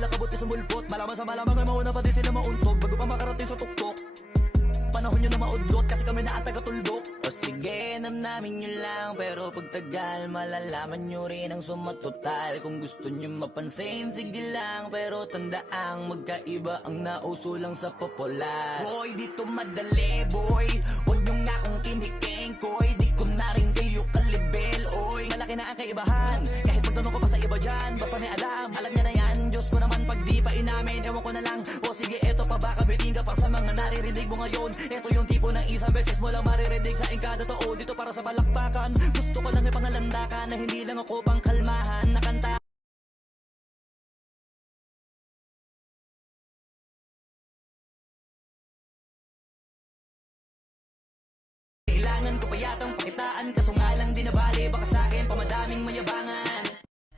nila kabuti sa mulpot. Malaman sa malamang ay mauna pa din sila mauntog bago pa makarating sa tuktok. Panahon nyo na maudlot kasi kami na taga-tuldok. O sige, namnamin nyo lang, pero pagtagal malalaman nyo rin ang sumatotal. Kung gusto nyo mapansin, sige lang, pero tandaang magkaiba ang nauso lang sa popular. Boy, dito madali, boy, huwag nyo nga akong kinikengkoy. Di ko na rin kayo kalibel, oy. Malaki na ang kaibahan, kahit magtanong ko pa sa iba dyan. Basta may alam nyo na yan. Diyos ko naman pag di pa inamin, ewan ko na lang. O sige, eto pa baka biting ka pa sa mga naririnig mo ngayon. Ito yung tipo ng isang beses mo lang maririnig sa engkada totoo. Dito para sa balakpakan, gusto ko lang ipangalandakan na hindi lang ako pang kalmahan na kanta. Kailangan ko pa yatang pakitaan, kaso nga lang di nabali. Baka sa akin pamadaming mayabangan.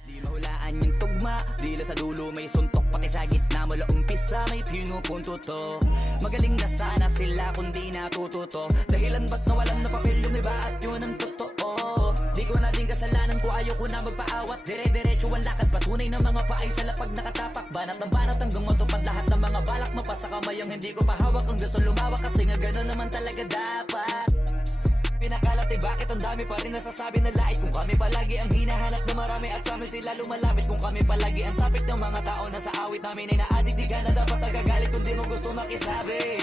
Di mahulaan yung tugma, dila sa dulo may suntok. Pati sa gitna mula umpisa may pinupunto to. Magaling na sana sila kundi natututo. Dahilan ba't nawalan na papel yung iba at yun ang totoo. Di ko na din kasalanan ko, ayaw ko na magpaawat. Dire-diretso ang lakad, patunay ng mga paay sa lapag nakatapak. Banat ng banat hanggang matupad lahat ng mga balak. Mapasa kamay ang hindi ko pahawak, ang gusto lumawak. Kasi nga gano'n naman talaga dapat. Pinakalati bakit ang dami pa rin nasasabi na lait. Kung kami palagi ang hinahanap na marami at sa amin sila lumalapit. Kung kami palagi ang topic ng mga tao na sa awit namin ay na-addict. Di ka na dapat nagagalit kung di mo gusto makisabi.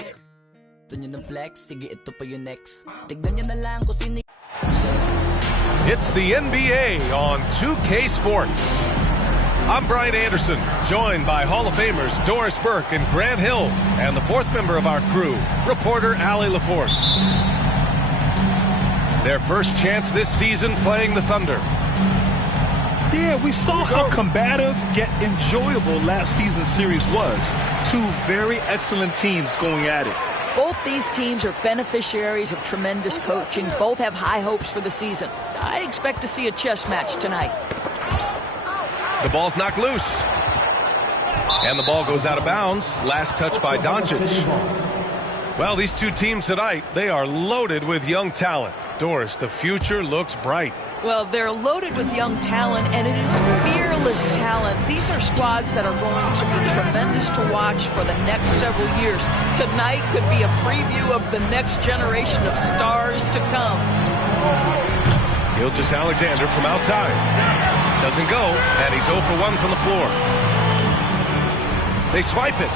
Gusto nyo ng flex? Sige, ito pa yung next. Tignan nyo na lang kung sino. It's the NBA on 2K Sports. I'm Brian Anderson, joined by Hall of Famers Doris Burke and Grant Hill, and the fourth member of our crew, reporter Allie LaForce. Their first chance this season playing the Thunder. Yeah, we saw how combative yet enjoyable last season's series was. Two very excellent teams going at it. Both these teams are beneficiaries of tremendous coaching. Both have high hopes for the season. I expect to see a chess match tonight. The ball's knocked loose. And the ball goes out of bounds. Last touch by Doncic. Well, these two teams tonight, they are loaded with young talent. Doris, the future looks bright. Well, they're loaded with young talent, and it is fearless talent. These are squads that are going to be tremendous to watch for the next several years. Tonight could be a preview of the next generation of stars to come. Gilgeous-Alexander from outside. Doesn't go, and he's 0 for 1 from the floor. They swipe it.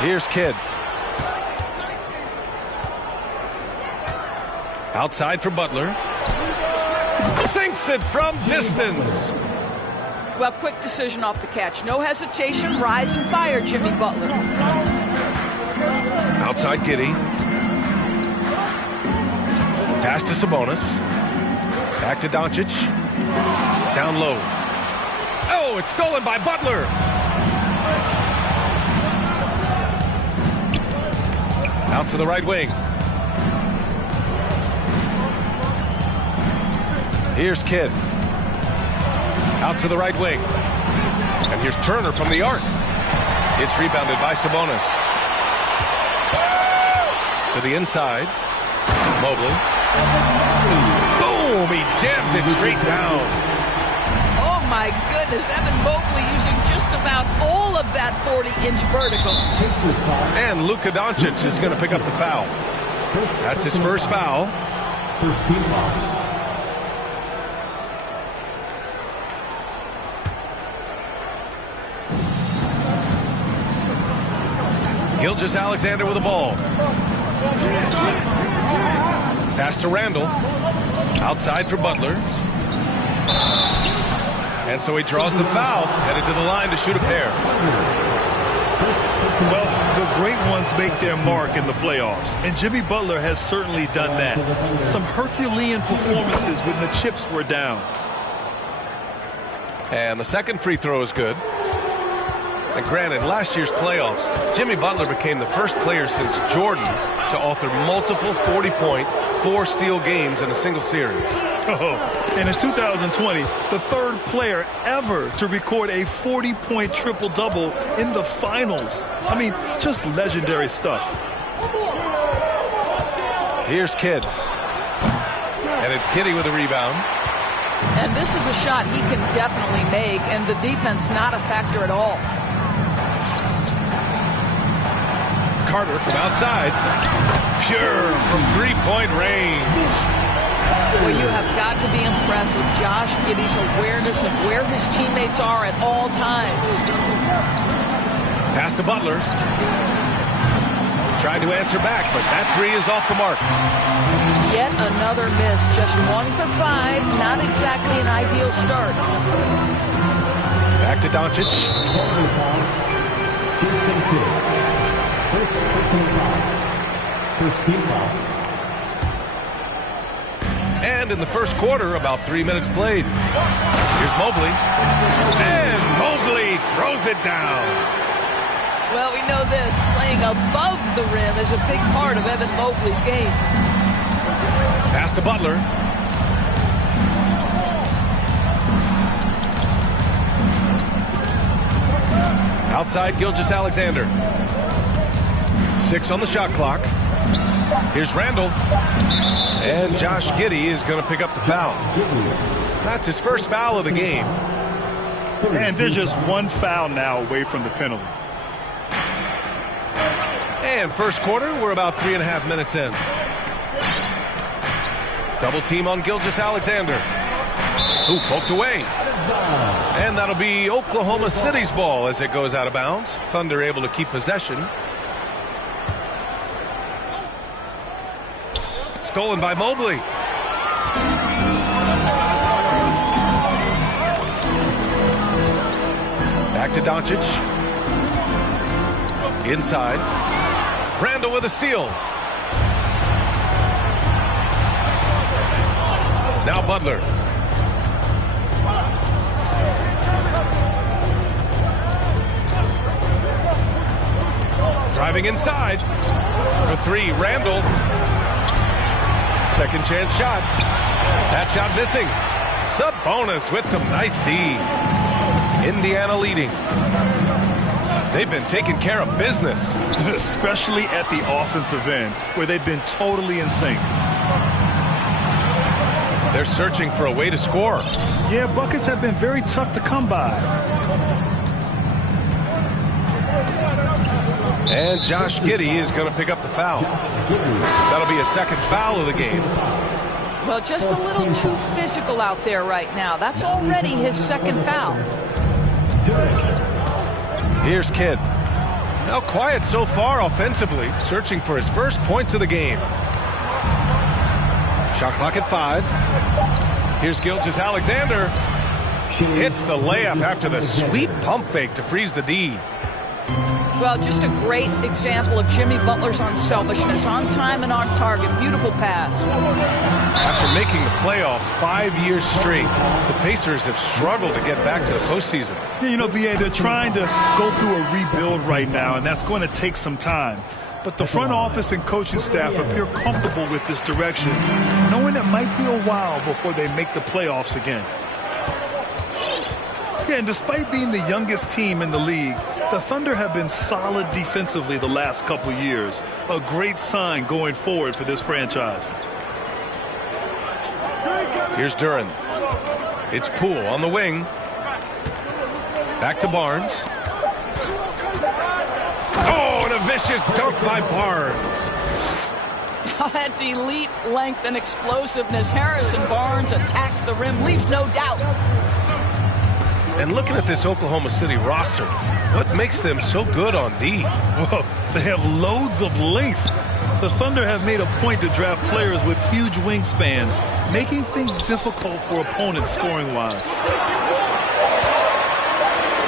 Here's Kidd. Outside for Butler. Sinks it from distance. Well, quick decision off the catch. No hesitation. Rise and fire, Jimmy Butler. Outside Giddey. Pass to Sabonis. Back to Doncic. Down low. Oh, it's stolen by Butler. Out to the right wing. Here's Kidd. Out to the right wing. And here's Turner from the arc. It's rebounded by Sabonis. To the inside. Mobley. Boom! He jams it straight down. Oh my goodness, Evan Mobley using just about all of that 40-inch vertical. And Luka Doncic is going to pick up the foul. That's his first foul. First team foul. Gilgeous-Alexander with the ball. Pass to Randall. Outside for Butler. And so he draws the foul, headed to the line to shoot a pair. Well, the great ones make their mark in the playoffs, and Jimmy Butler has certainly done that. Some Herculean performances when the chips were down. And the second free throw is good. And granted, last year's playoffs, Jimmy Butler became the first player since Jordan to author multiple 40-point, 4-steal games in a single series. Oh, and in 2020, the third player ever to record a 40-point triple-double in the finals. I mean, just legendary stuff. Here's Kidd. And it's Giddey with a rebound. And this is a shot he can definitely make, and the defense not a factor at all. Carter from outside. Pure from three-point range. Well, you have got to be impressed with Josh Giddey's awareness of where his teammates are at all times. Pass to Butler. Tried to answer back, but that three is off the mark. Yet another miss. Just 1 for 5. Not exactly an ideal start. Back to Doncic. First team foul. And in the first quarter, about 3 minutes played. Here's Mobley. And Mobley throws it down. Well, we know this. Playing above the rim is a big part of Evan Mobley's game. Pass to Butler. Outside, Gilgeous-Alexander. 6 on the shot clock. Here's Randall. And Josh Giddey is going to pick up the foul. That's his first foul of the game. And there's just one foul now away from the penalty. And first quarter, we're about 3.5 minutes in. Double team on Gilgeous-Alexander. Ooh, poked away. And that'll be Oklahoma City's ball as it goes out of bounds. Thunder able to keep possession. Stolen by Mobley. Back to Doncic. Inside. Randall with a steal. Now Butler. Driving inside. For 3, Randall. Second chance shot. That shot missing. Sabonis with some nice D. Indiana leading. They've been taking care of business. Especially at the offensive end, where they've been totally in sync. They're searching for a way to score. Yeah, buckets have been very tough to come by. And Josh Giddey is going to pick up the foul. That'll be a second foul of the game. Well, just a little too physical out there right now. That's already his second foul. Here's Kidd. Now quiet so far offensively, searching for his first points of the game. Shot clock at 5. Here's Gilgeous-Alexander. Hits the layup after the sweet pump fake to freeze the D. Well, just a great example of Jimmy Butler's unselfishness. On time and on target. Beautiful pass. After making the playoffs 5 years straight, the Pacers have struggled to get back to the postseason. Yeah, you know, VA, they're trying to go through a rebuild right now, and that's going to take some time. But the front office and coaching staff appear comfortable with this direction, knowing it might be a while before they make the playoffs again. Yeah, and despite being the youngest team in the league, the Thunder have been solid defensively the last couple years. A great sign going forward for this franchise. Here's Duren. It's Poole on the wing. Back to Barnes. Oh, and a vicious dunk by Barnes. Oh, that's elite length and explosiveness. Harrison Barnes attacks the rim, leaves no doubt. And looking at this Oklahoma City roster, what makes them so good on D? Well, they have loads of length. The Thunder have made a point to draft players with huge wingspans, making things difficult for opponents scoring-wise.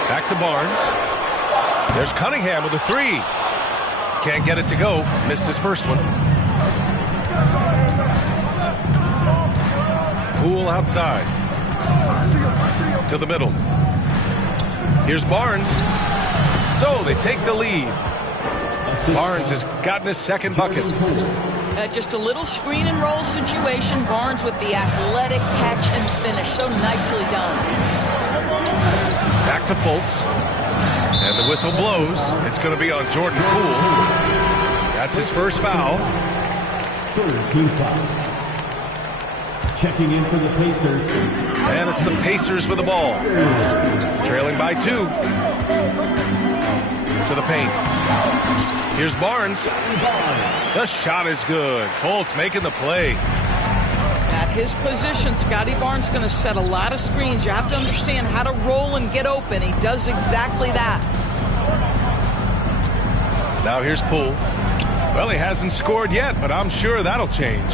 Back to Barnes. There's Cunningham with a 3. Can't get it to go. Missed his first one. Poole outside. To the middle. Here's Barnes. So they take the lead. Barnes has gotten his second bucket. Just a little screen and roll situation. Barnes with the athletic catch and finish. So nicely done. Back to Fultz. And the whistle blows. It's going to be on Jordan Poole. That's his first foul. Third team foul. Checking in for the Pacers. And it's the Pacers with the ball. Trailing by 2. To the paint. Here's Barnes. The shot is good. Fultz making the play. At his position, Scotty Barnes going to set a lot of screens. You have to understand how to roll and get open. He does exactly that. Now here's Poole. Well, he hasn't scored yet, but I'm sure that'll change.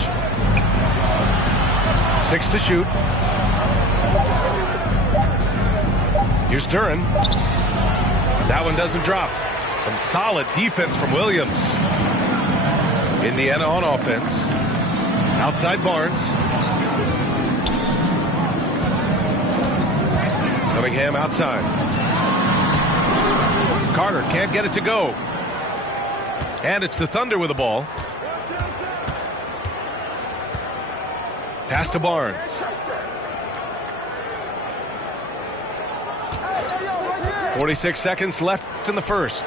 6 to shoot. Here's Duren. That one doesn't drop. Some solid defense from Williams. Indiana on offense. Outside Barnes. Cunningham outside. Carter can't get it to go. And it's the Thunder with the ball. Pass to Barnes. .46 seconds left in the first.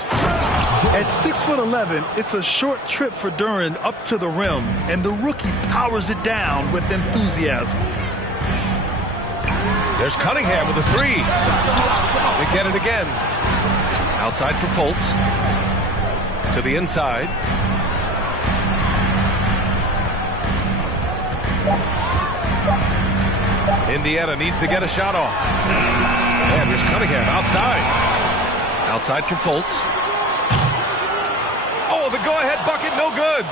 At 6'11", it's a short trip for Duren up to the rim, and the rookie powers it down with enthusiasm. There's Cunningham with a 3. They get it again. Outside for Fultz. To the inside. Indiana needs to get a shot off. And there's Cunningham outside. Outside for Fultz. Oh, the go-ahead bucket, no good.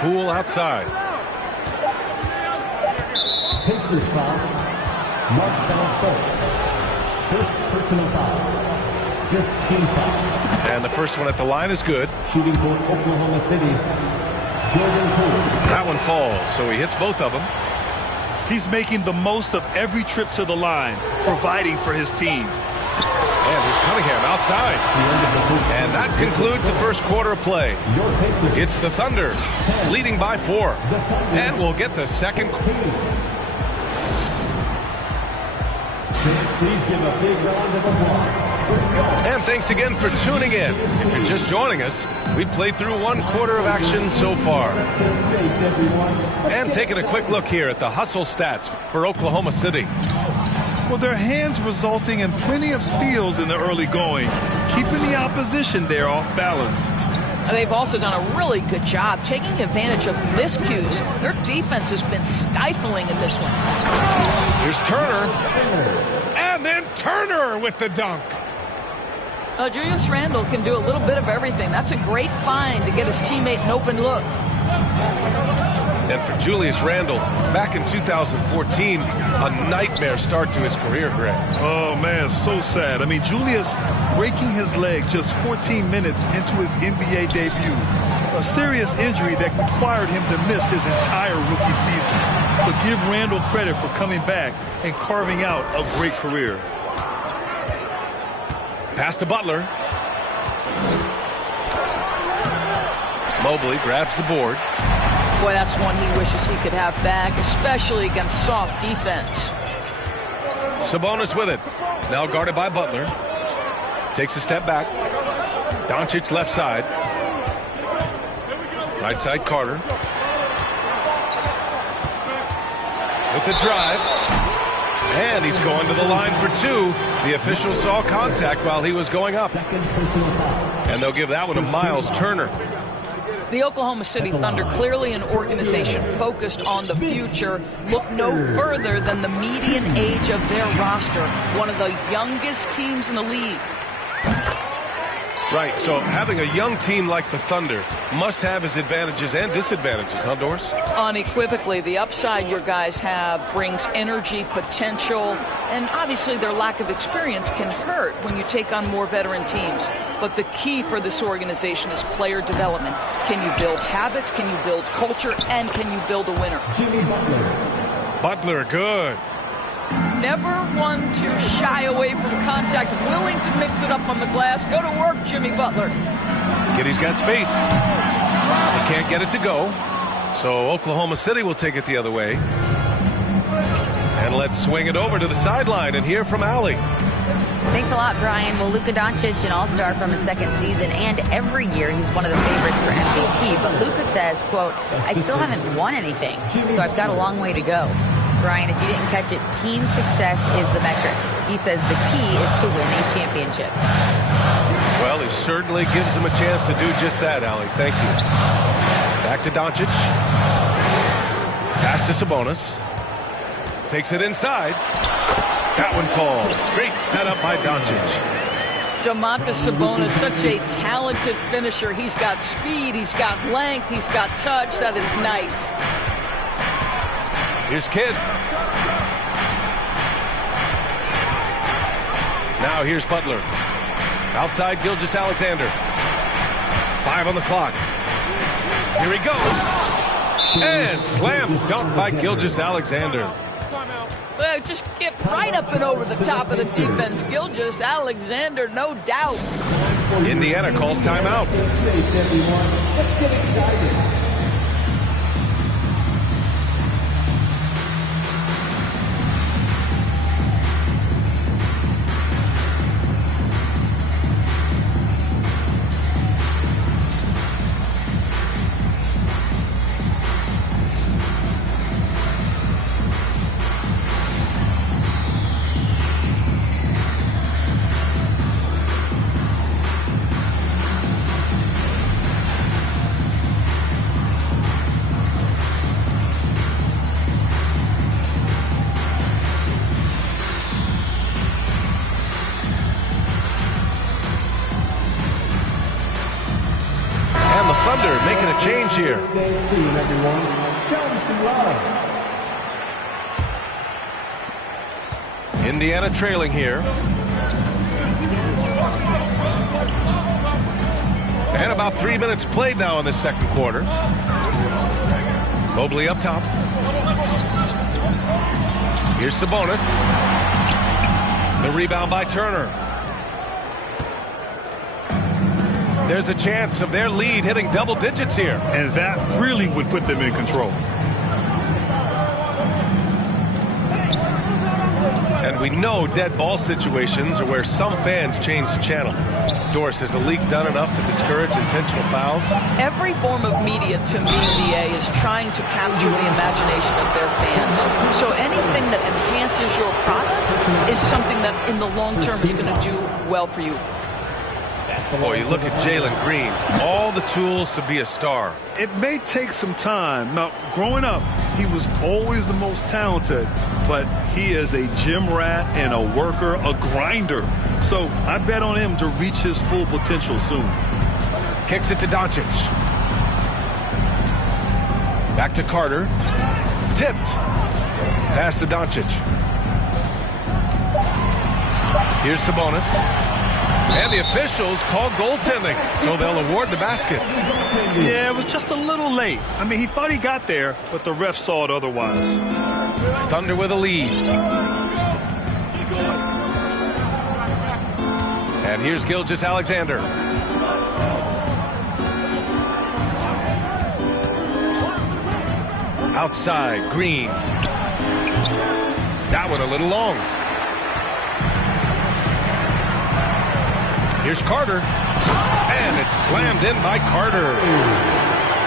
Poole outside. Pacers foul. Markel Fultz. First personal foul. 15 fouls. And the first one at the line is good. Shooting for Oklahoma City. Jordan Poole. That one falls, so he hits both of them. He's making the most of every trip to the line, providing for his team. And there's Cunningham outside. And that concludes the first quarter of play. It's the Thunder leading by 4. And we'll get the second. Please give a big round of applause. And thanks again for tuning in. If you're just joining us, we played through 1 quarter of action so far. And taking a quick look here at the hustle stats for Oklahoma City. Well, their hands resulting in plenty of steals in the early going, keeping the opposition there off balance. They've also done a really good job taking advantage of miscues. Their defense has been stifling in this one. Here's Turner. And then Turner with the dunk. Julius Randle can do a little bit of everything. That's a great find to get his teammate an open look. And for Julius Randle, back in 2014, a nightmare start to his career, Greg. Oh, man, so sad. I mean, Julius breaking his leg just 14 minutes into his NBA debut. A serious injury that required him to miss his entire rookie season. But give Randle credit for coming back and carving out a great career. Pass to Butler. Mobley grabs the board. Boy, that's one he wishes he could have back, especially against soft defense. Sabonis with it. Now guarded by Butler. Takes a step back. Doncic left side. Right side Carter. With the drive. And he's going to the line for 2. The official saw contact while he was going up. And they'll give that one to Miles Turner. The Oklahoma City Thunder, clearly an organization focused on the future, look no further than the median age of their roster. One of the youngest teams in the league. Right, so having a young team like the Thunder must have its advantages and disadvantages, huh, Doris? Unequivocally, the upside your guys have brings energy, potential, and obviously their lack of experience can hurt when you take on more veteran teams. But the key for this organization is player development. Can you build habits? Can you build culture? And can you build a winner? Jimmy Butler. Butler, good. Never one to shy away from contact, willing to mix it up on the glass. Go to work, Jimmy Butler. Giddy's got space. He can't get it to go. So Oklahoma City will take it the other way. And let's swing it over to the sideline and hear from Allie. Thanks a lot, Brian. Well, Luka Doncic, an all-star from his second season, and every year he's one of the favorites for MVP. But Luka says, quote, I still haven't won anything, so I've got a long way to go. Brian, if you didn't catch it, team success is the metric. He says the key is to win a championship. Well, he certainly gives them a chance to do just that, Allie. Thank you. Back to Doncic. Pass to Sabonis. Takes it inside. That one falls. Great setup by Doncic. Domantas Sabonis, such a talented finisher. He's got speed, he's got length, he's got touch. That is nice. Here's Kidd. Now here's Butler. Outside Gilgeous-Alexander. 5 on the clock. Here he goes. And slam dunk by Gilgeous-Alexander. Well, just get right up and over the top of the defense. Gilgeous-Alexander, no doubt. Indiana calls timeout. Let's get excited. Thunder making a change here. Indiana trailing here. And about 3 minutes played now in the second quarter. Mobley up top. Here's Sabonis. The rebound by Turner. There's a chance of their lead hitting double digits here. And that really would put them in control. And we know dead ball situations are where some fans change the channel. Doris, has the league done enough to discourage intentional fouls? Every form of media, to me, DA, is trying to capture the imagination of their fans. So anything that enhances your product is something that in the long term is going to do well for you. Boy, you look at Jalen Green, all the tools to be a star. It may take some time. Now, growing up, he was always the most talented, but he is a gym rat and a worker, a grinder. So I bet on him to reach his full potential soon. Kicks it to Doncic. Back to Carter. Tipped. Pass to Doncic. Here's Sabonis. And the officials called goaltending, so they'll award the basket. Yeah, it was just a little late. I mean, he thought he got there, but the ref saw it otherwise. Thunder with a lead. And here's Gilgeous-Alexander. Outside, Green. That one a little long. Here's Carter. And it's slammed in by Carter.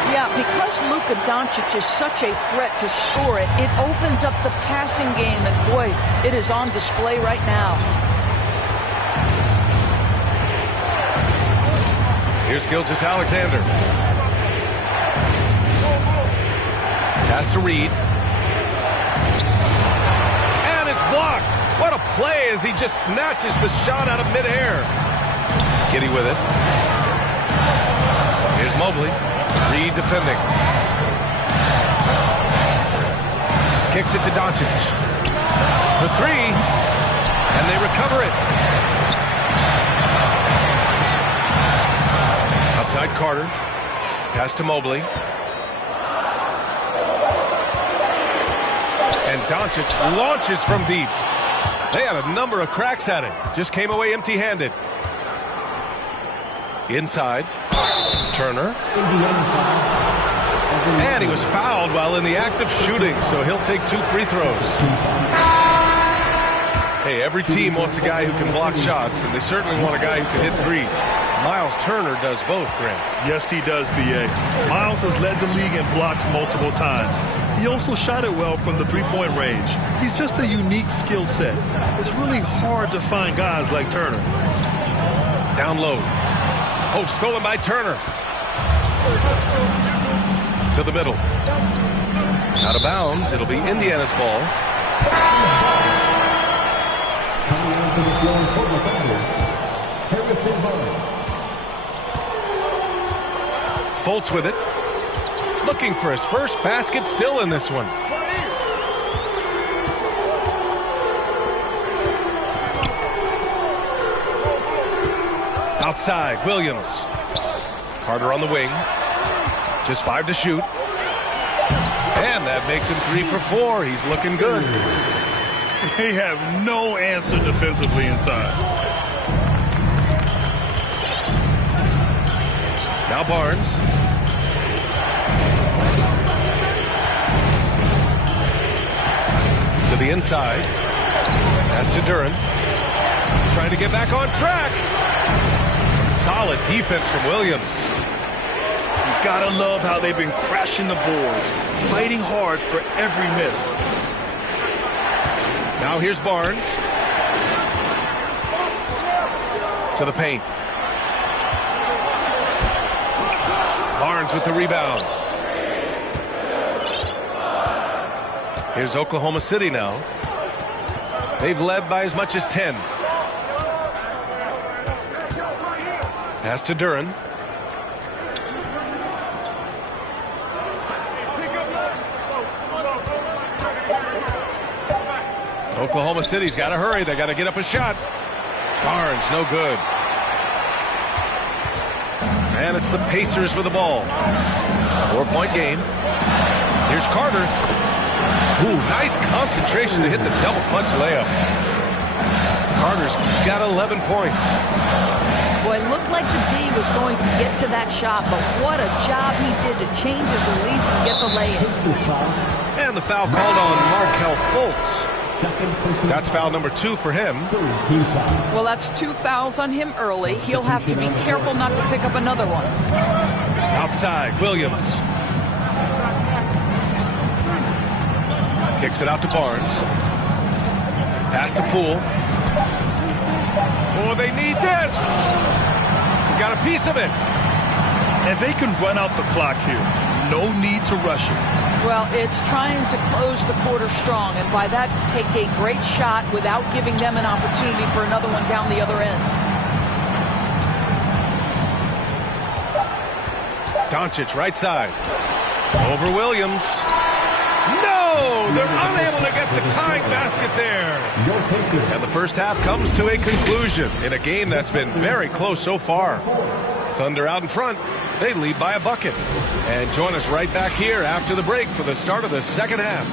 Yeah, because Luka Doncic is such a threat to score it, it opens up the passing game, and boy, it is on display right now. Here's Gilgeous-Alexander. Pass to Reed. And it's blocked. What a play as he just snatches the shot out of midair. Giddy with it. Here's Mobley. Reed defending. Kicks it to Doncic. For three. And they recover it. Outside Carter. Pass to Mobley. And Doncic launches from deep. They had a number of cracks at it. Just came away empty-handed. Inside. Turner. And he was fouled while in the act of shooting, so he'll take 2 free throws. Hey, every team wants a guy who can block shots, and they certainly want a guy who can hit threes. Miles Turner does both, Grant. Yes, he does, B.A. Miles has led the league in blocks multiple times. He also shot it well from the three-point range. He's just a unique skill set. It's really hard to find guys like Turner. Down low. Oh, stolen by Turner. To the middle. Out of bounds. It'll be Indiana's ball. Coming onto the floor for the foul, Harrison Barnes. Fultz with it. Looking for his first basket, still in this one. Outside, Williams. Carter on the wing. Just 5 to shoot. And that makes him 3 for 4. He's looking good. They have no answer defensively inside. Now Barnes. To the inside. Pass to Duren. Trying to get back on track. Solid defense from Williams. You gotta love how they've been crashing the boards, fighting hard for every miss. Now here's Barnes. To the paint. Barnes with the rebound. Here's Oklahoma City now. They've led by as much as 10. Pass to Duren. Oklahoma City's got to hurry. They got to get up a shot. Barnes, no good. And it's the Pacers with the ball. 4-point game. Here's Carter. Ooh, nice concentration to hit the double clutch layup. Carter's got 11 points. Boy, it looked like the D was going to get to that shot, but what a job he did to change his release and get the lay-in. And the foul called on Markelle Fultz. That's foul number 2 for him. Well, that's 2 fouls on him early. He'll have to be careful not to pick up another one. Outside, Williams. Kicks it out to Barnes. Pass to Poole. Oh, they need this. Got a piece of it. And they can run out the clock here. No need to rush it. Well, it's trying to close the quarter strong, and by that, take a great shot without giving them an opportunity for another one down the other end. Doncic, right side. Over Williams. No! They're unable to get the tying basket there. And the first half comes to a conclusion in a game that's been very close so far. Thunder out in front. They lead by a bucket. And join us right back here after the break for the start of the second half.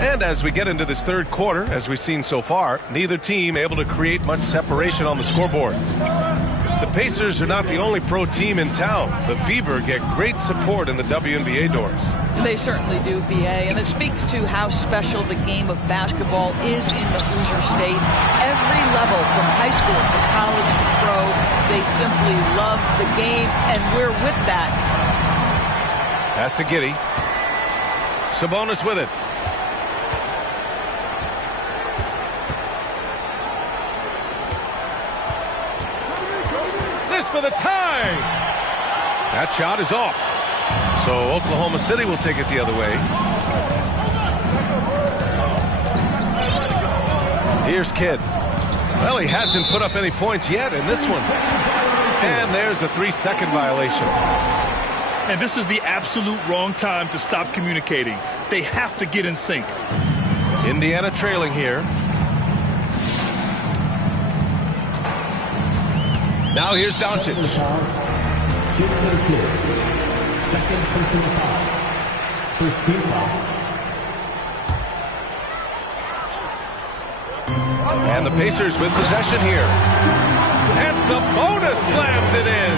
And as we get into this third quarter, as we've seen so far, neither team able to create much separation on the scoreboard. The Pacers are not the only pro team in town. The Fever get great support in the WNBA doors. They certainly do, BA, and it speaks to how special the game of basketball is in the Hoosier State. Every level, from high school to college to pro, they simply love the game, and we're with that. Pass to Giddey. Sabonis with it. This for the tie. That shot is off. So Oklahoma City will take it the other way. Here's Kidd. Well, he hasn't put up any points yet in this one. And there's a 3-second violation. And this is the absolute wrong time to stop communicating. They have to get in sync. Indiana trailing here. Now here's Doncic. Second personal foul. First team foul. And the Pacers with possession here. And Sabonis slams it in.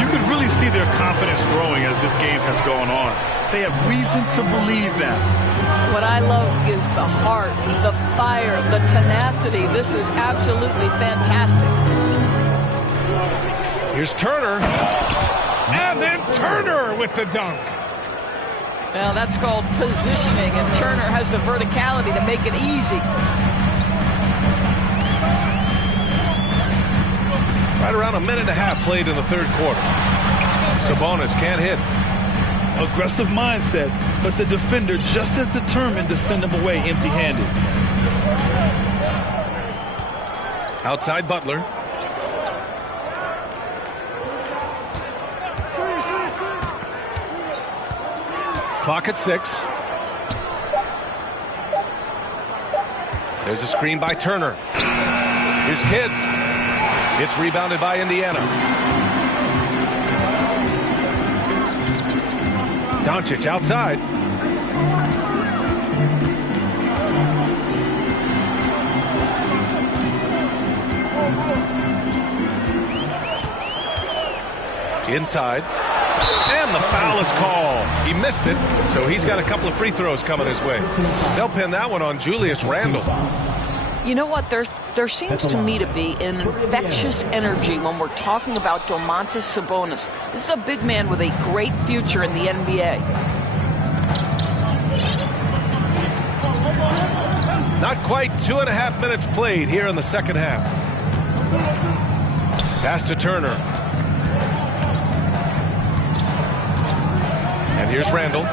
You can really really see their confidence growing as this game has gone on. They have reason to believe that. What I love is the heart, the fire, the tenacity. This is absolutely fantastic. Here's Turner. And then Turner with the dunk. Well, that's called positioning, and Turner has the verticality to make it easy. Right around a minute and a half played in the third quarter. Sabonis can't hit. Aggressive mindset, but the defender just as determined to send him away empty-handed. Outside Butler. Clock at 6. There's a screen by Turner. Here's Kidd. It's rebounded by Indiana. Doncic outside. Inside. And the foul is called. He missed it, so he's got a couple of free throws coming his way. They'll pin that one on Julius Randle. You know what? There seems to me to be an infectious energy when we're talking about Domantas Sabonis. This is a big man with a great future in the NBA. Not quite 2.5 minutes played here in the second half. Pass to Turner. And here's Randle.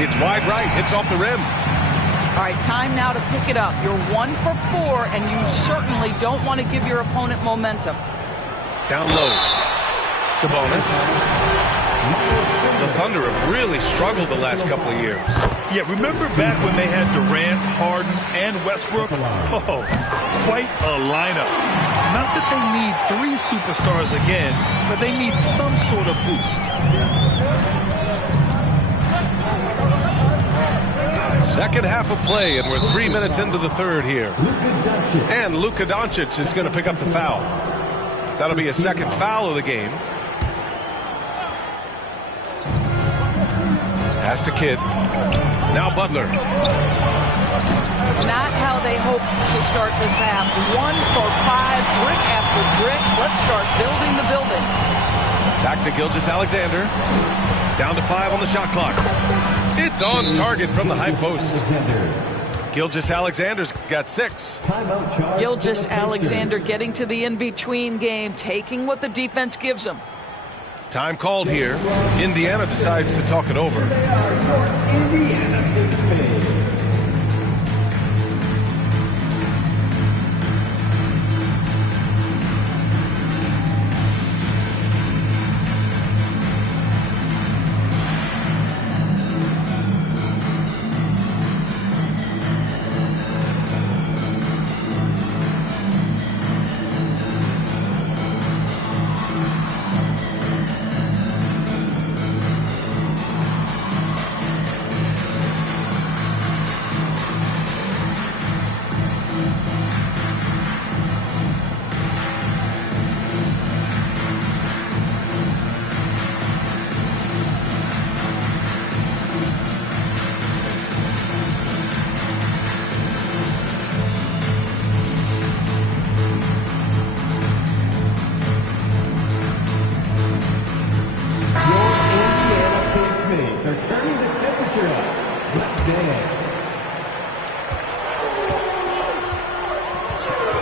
It's wide right, hits off the rim. All right, time now to pick it up. You're 1 for 4, and you certainly don't want to give your opponent momentum. Down low. Sabonis. The Thunder have really struggled the last couple of years. Yeah, remember back when they had Durant, Harden, and Westbrook? Oh, quite a lineup. Not that they need 3 superstars again, but they need some sort of boost. Second half of play, and we're 3 minutes into the third here. And Luka Doncic is going to pick up the foul. That'll be his second foul of the game. Pass to Kidd. Now Butler. Not how they hoped to start this half. 1 for 5, brick after brick. Let's start building the building. Back to Gilgeous-Alexander. Down to 5 on the shot clock. It's on target from the high post. Gilgeous-Alexander's got 6. Gilgeous-Alexander getting to the in-between game, taking what the defense gives him. Time called here. Indiana decides to talk it over. Indiana takes phase.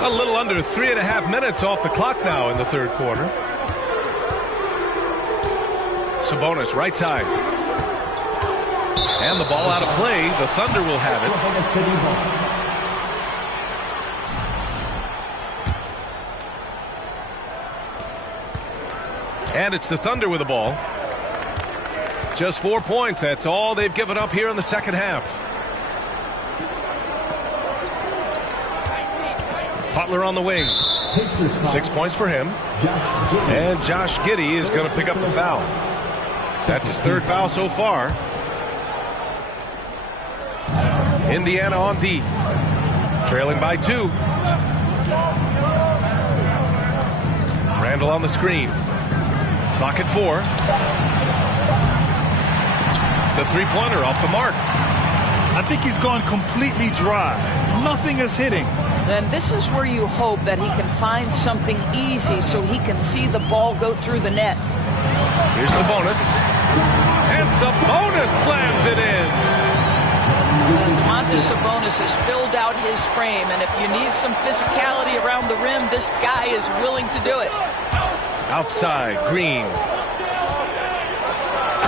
A little under 3.5 minutes off the clock now in the third quarter. Sabonis right side. And the ball out of play. The Thunder will have it. And it's the Thunder with the ball. Just 4 points. That's all they've given up here in the second half. Butler on the wing. 6 points for him. And Josh Giddey is going to pick up the foul. That's his third foul so far. Indiana on D. Trailing by 2. Randall on the screen. Clock at 4. The three-pointer off the mark. I think he's gone completely dry. Nothing is hitting. And this is where you hope that he can find something easy so he can see the ball go through the net. Here's Sabonis. And Sabonis slams it in. Domantas Sabonis has filled out his frame, and if you need some physicality around the rim, this guy is willing to do it. Outside, Green.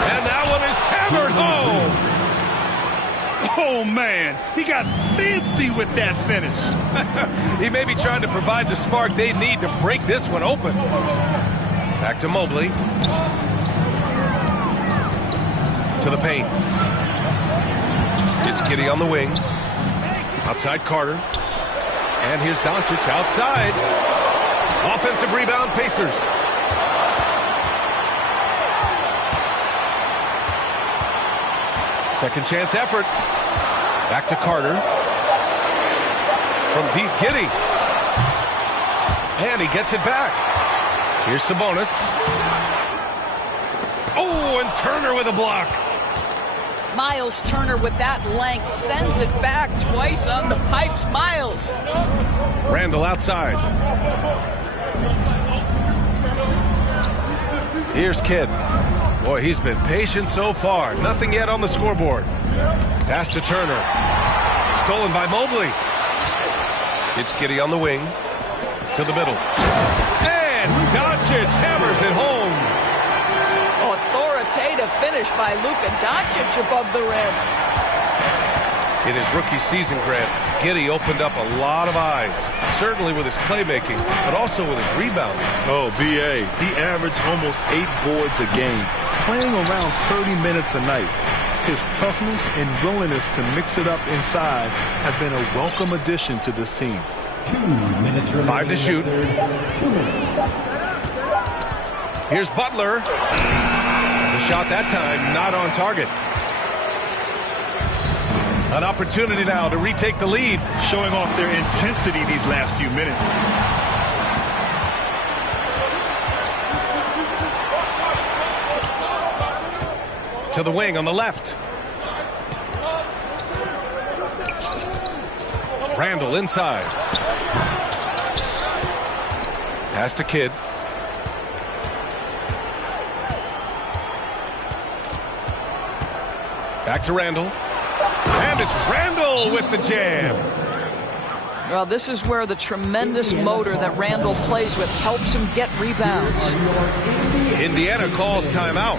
And that one is hammered home. Oh, man, he got fancy with that finish. He may be trying to provide the spark they need to break this one open. Back to Mobley. To the paint. It's Kitty on the wing. Outside Carter. And here's Doncic outside. Offensive rebound, Pacers. Second chance effort. Back to Carter. From deep, Giddey. And he gets it back. Here's Sabonis. Oh, and Turner with a block. Miles Turner with that length sends it back twice on the pipes. Miles. Randall outside. Here's Kidd. Boy, he's been patient so far. Nothing yet on the scoreboard. Pass to Turner. Stolen by Mobley. It's Giddey on the wing. To the middle. And Doncic hammers it home. Authoritative finish by Luka Doncic above the rim. In his rookie season, Grant, Giddey opened up a lot of eyes. Certainly with his playmaking, but also with his rebounding. Oh, B.A., he averaged almost 8 boards a game, playing around 30 minutes a night. His toughness and willingness to mix it up inside have been a welcome addition to this team. 2 minutes remaining. 5 to shoot. 2 minutes. Here's Butler. The shot that time not on target. An opportunity now to retake the lead. Showing off their intensity these last few minutes. To the wing on the left. Randall inside. Pass to Kidd. Back to Randall. And it's Randall with the jam. Well, this is where the tremendous motor that Randall plays with helps him get rebounds. Indiana calls timeout.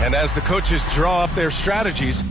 And as the coaches draw up their strategies,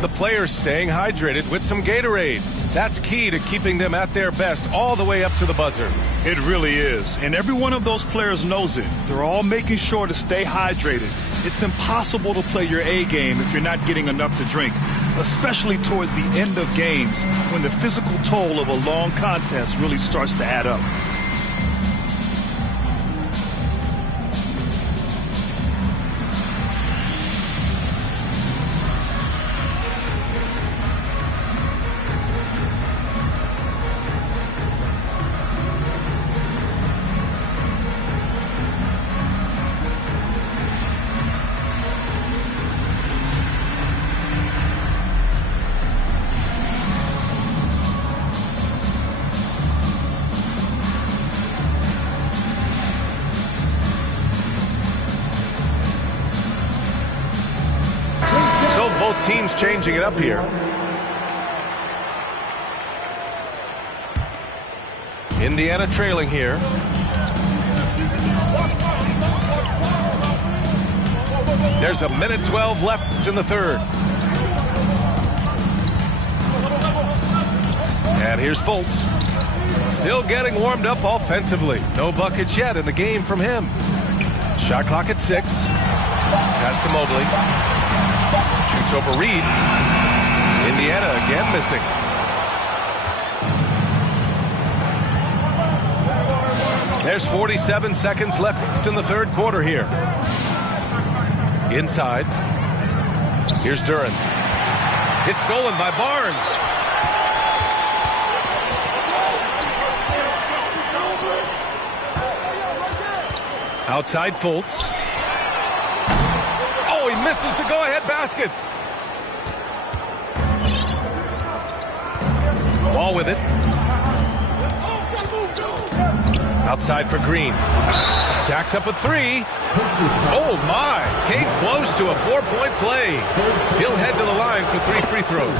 the players staying hydrated with some Gatorade. That's key to keeping them at their best all the way up to the buzzer. It really is. And every one of those players knows it. They're all making sure to stay hydrated. It's impossible to play your A game if you're not getting enough to drink, especially towards the end of games when the physical toll of a long contest really starts to add up. Both teams changing it up here. Indiana trailing here. There's a minute 12 left in the third. And here's Fultz. Still getting warmed up offensively. No buckets yet in the game from him. Shot clock at 6. Pass to Mobley. Shoots over Reed. Indiana again missing. There's 47 seconds left in the third quarter here. Inside. Here's Duran. It's stolen by Barnes. Outside Fultz. Oh, he misses the go-ahead basket. Ball with it. Outside for Green. Jacks up a 3. Oh, my. Came close to a 4-point play. He'll head to the line for 3 free throws.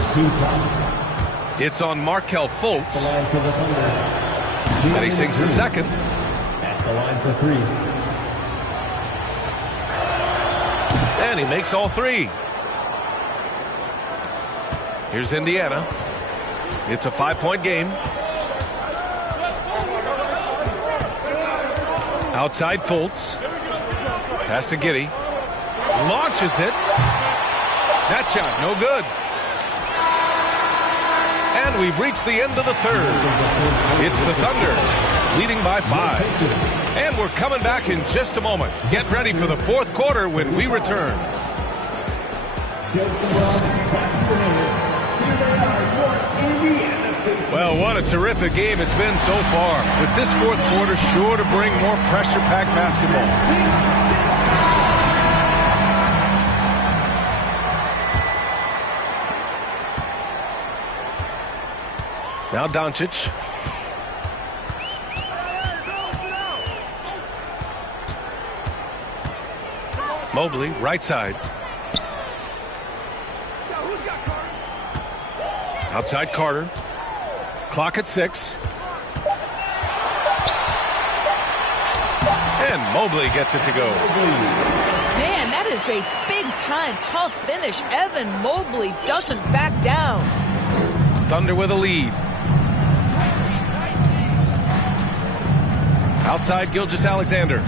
It's on Markelle Fultz. And he sinks the second. At the line for 3. And he makes all 3. Here's Indiana. It's a 5-point game. Outside Fultz. Pass to Giddey. Launches it. That shot, no good. And we've reached the end of the third. It's the Thunder leading by 5. And we're coming back in just a moment. Get ready for the fourth quarter when we return. Well, what a terrific game it's been so far. With this fourth quarter sure to bring more pressure-packed basketball. Now Doncic. Mobley, right side. Outside Carter. Clock at 6. And Mobley gets it to go. Man, that is a big-time tough finish. Evan Mobley doesn't back down. Thunder with a lead. Outside Gilgeous-Alexander.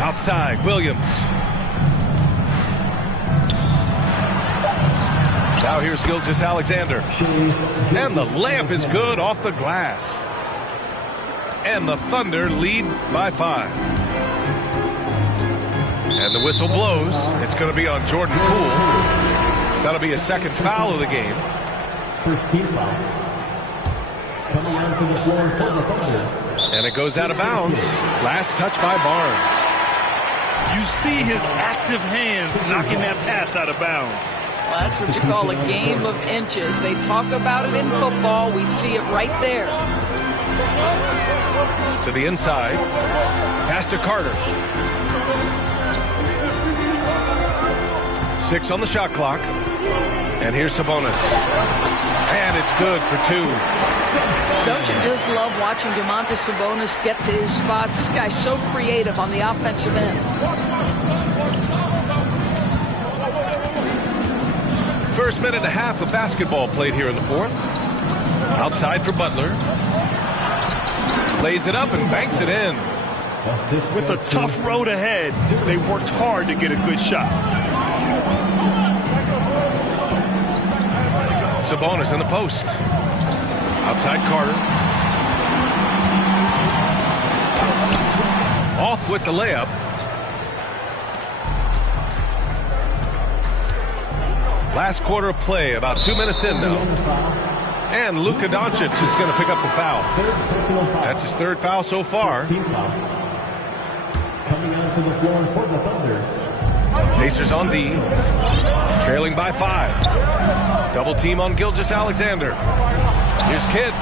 Outside Williams. Now here's Gilgeous-Alexander. And the layup is good off the glass. And the Thunder lead by 5. And the whistle blows. It's going to be on Jordan Poole. That'll be a second foul of the game. First team foul. Coming onto the floor for the Thunder. And it goes out of bounds. Last touch by Barnes. You see his active hands knocking that pass out of bounds. Well, that's what you call a game of inches. They talk about it in football. We see it right there. To the inside. Pass to Carter. 6 on the shot clock. And here's Sabonis. And it's good for 2. Don't you just love watching Domantas Sabonis get to his spots? This guy's so creative on the offensive end. First minute and a half of basketball played here in the fourth. Outside for Butler. Lays it up and banks it in. With a tough road ahead, they worked hard to get a good shot. Sabonis in the post. Outside Carter. Off with the layup. Last quarter of play, about 2 minutes in now. And Luka Doncic is going to pick up the foul. That's his third foul so far. Coming onto the floor for the Thunder. Pacers on D. Trailing by 5. Double team on Gilgeous-Alexander. Here's Kidd.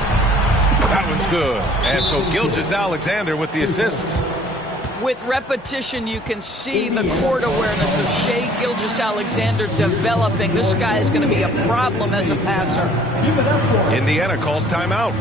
That one's good. And so Gilgeous-Alexander with the assist. With repetition, you can see the court awareness of Shai Gilgeous-Alexander developing. This guy is going to be a problem as a passer. Indiana calls timeout.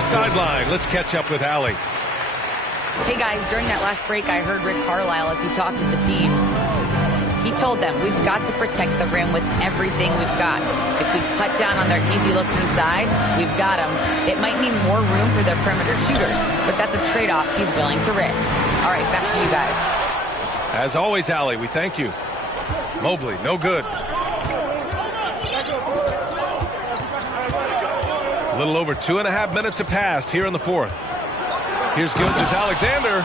Sideline. Let's catch up with Allie. Hey guys, during that last break, I heard Rick Carlisle as he talked with the team. He told them, we've got to protect the rim with everything we've got. If we cut down on their easy looks inside, we've got them. It might mean more room for their perimeter shooters, but that's a trade-off he's willing to risk. All right, back to you guys. As always, Allie, we thank you. Mobley, no good. A little over 2.5 minutes have passed here in the fourth. Here's Gilgeous-Alexander.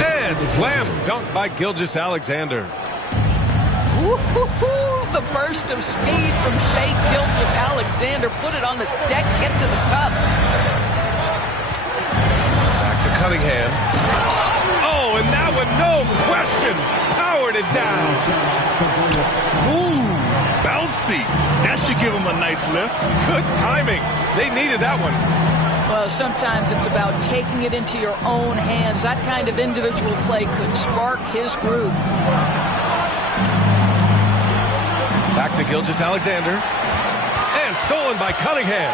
And slam dunk by Gilgeous-Alexander. The burst of speed from Shai Gilgeous-Alexander. Put it on the deck, get to the cup. Back to Cunningham. Oh, and that one, no question, powered it down. Ooh, bouncy. That should give him a nice lift. Good timing. They needed that one. Well, sometimes it's about taking it into your own hands. That kind of individual play could spark his group. Back to Gilgeous-Alexander. And stolen by Cunningham.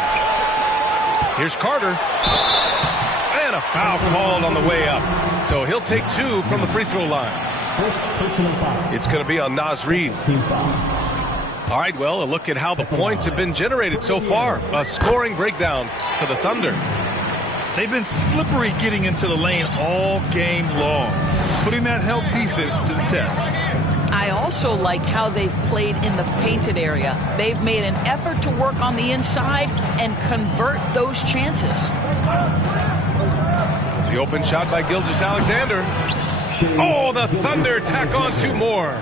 Here's Carter. And a foul called on the way up. So he'll take 2 from the free throw line. First personal foul. It's going to be on Naz Reid. Team foul. All right, well, a look at how the points have been generated so far. A scoring breakdown for the Thunder. They've been slippery getting into the lane all game long, putting that help defense to the test. I also like how they've played in the painted area. They've made an effort to work on the inside and convert those chances. The open shot by Gilgeous-Alexander. Oh, the Thunder tack on 2 more.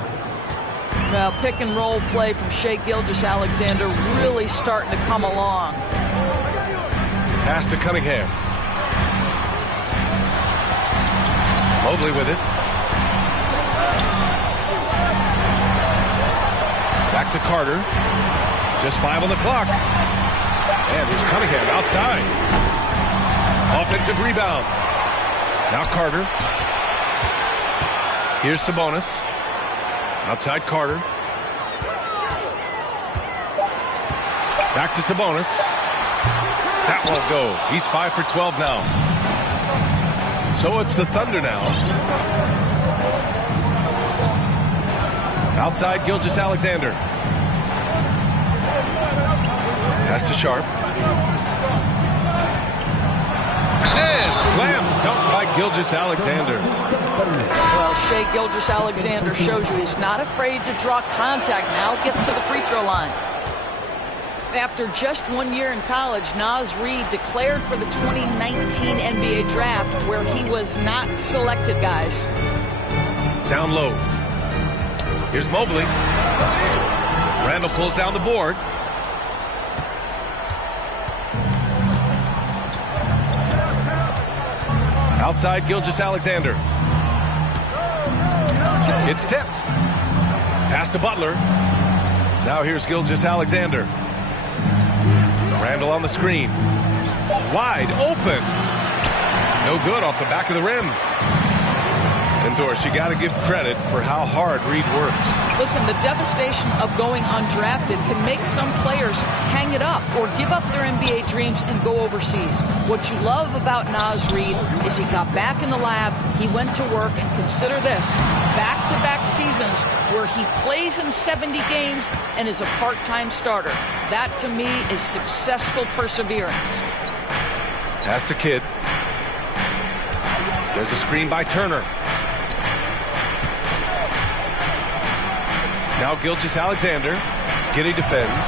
Well, pick and roll play from Shai Gilgeous-Alexander really starting to come along. Pass to Cunningham. Mobley with it. Back to Carter. Just 5 on the clock. And here's Cunningham outside. Offensive rebound. Now Carter. Here's Sabonis. Outside Carter. Back to Sabonis. That won't go. He's 5 for 12 now. So it's the Thunder now. Outside Gilgeous-Alexander. Pass to Sharp. And slam dunk by Gilgeous-Alexander. Well, Shai Gilgeous-Alexander shows you he's not afraid to draw contact. Now gets to the free throw line. After just 1 year in college, Naz Reid declared for the 2019 NBA draft, where he was not selected, guys. Down low. Here's Mobley. Randall pulls down the board. Outside, Gilgeous-Alexander. It's tipped. Pass to Butler. Now here's Gilgeous-Alexander. Randall on the screen. Wide open. No good off the back of the rim. And Doris, you got to give credit for how hard Reid worked. Listen, the devastation of going undrafted can make some players hang it up or give up their NBA dreams and go overseas. What you love about Naz Reid is he got back in the lab, he went to work, and consider this, back-to-back seasons where he plays in 70 games and is a part-time starter. That, to me, is successful perseverance. Pass to Kidd. There's a screen by Turner. Now Gilgeous-Alexander. Giddey defends.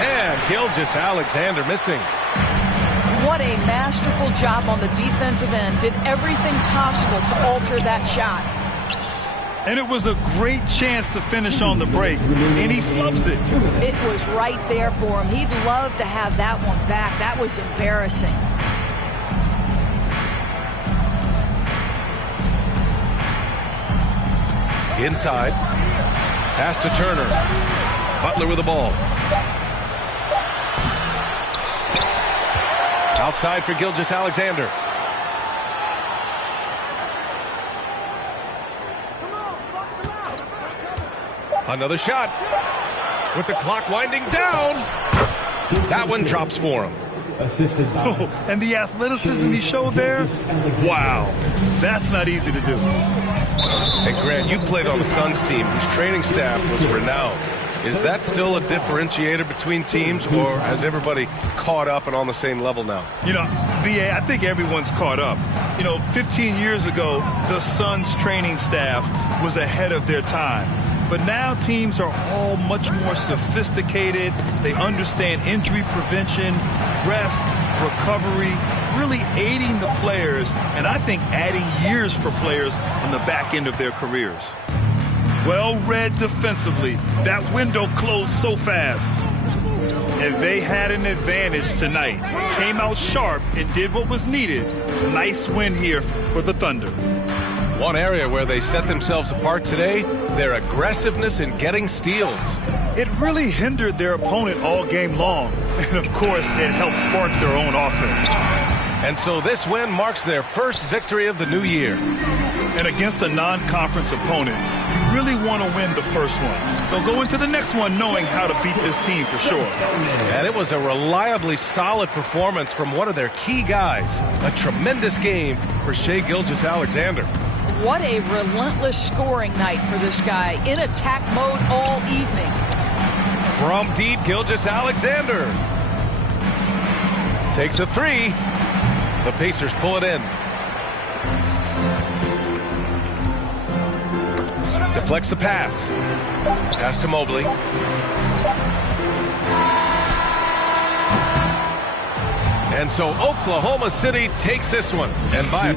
And Gilgeous-Alexander missing. What a masterful job on the defensive end. Did everything possible to alter that shot. And it was a great chance to finish on the break, and he flubs it. It was right there for him. He'd love to have that one back. That was embarrassing. Inside. Pass to Turner. Butler with the ball. Outside for Gilgeous-Alexander. Another shot. With the clock winding down. That one drops for him. Oh, and the athleticism he showed there, wow, that's not easy to do. And Grant, you played on the Suns team whose training staff was renowned. Is that still a differentiator between teams, or has everybody caught up and on the same level now? You know, BA, I think everyone's caught up. You know, 15 years ago, the Suns training staff was ahead of their time. But now teams are all much more sophisticated. They understand injury prevention, rest, recovery, really aiding the players, and I think adding years for players on the back end of their careers. Well read defensively. That window closed so fast. And they had an advantage tonight. Came out sharp and did what was needed. Nice win here for the Thunder. One area where they set themselves apart today, their aggressiveness in getting steals. It really hindered their opponent all game long. And, of course, it helped spark their own offense. And so this win marks their first victory of the new year. And against a non-conference opponent, you really want to win the first one. They'll go into the next one knowing how to beat this team for sure. And it was a reliably solid performance from one of their key guys. A tremendous game for Shai Gilgeous-Alexander. What a relentless scoring night for this guy. In attack mode all evening. From deep, Gilgeous-Alexander takes a three. The Pacers pull it in. Deflects the pass. Pass to Mobley. And so Oklahoma City takes this one. And by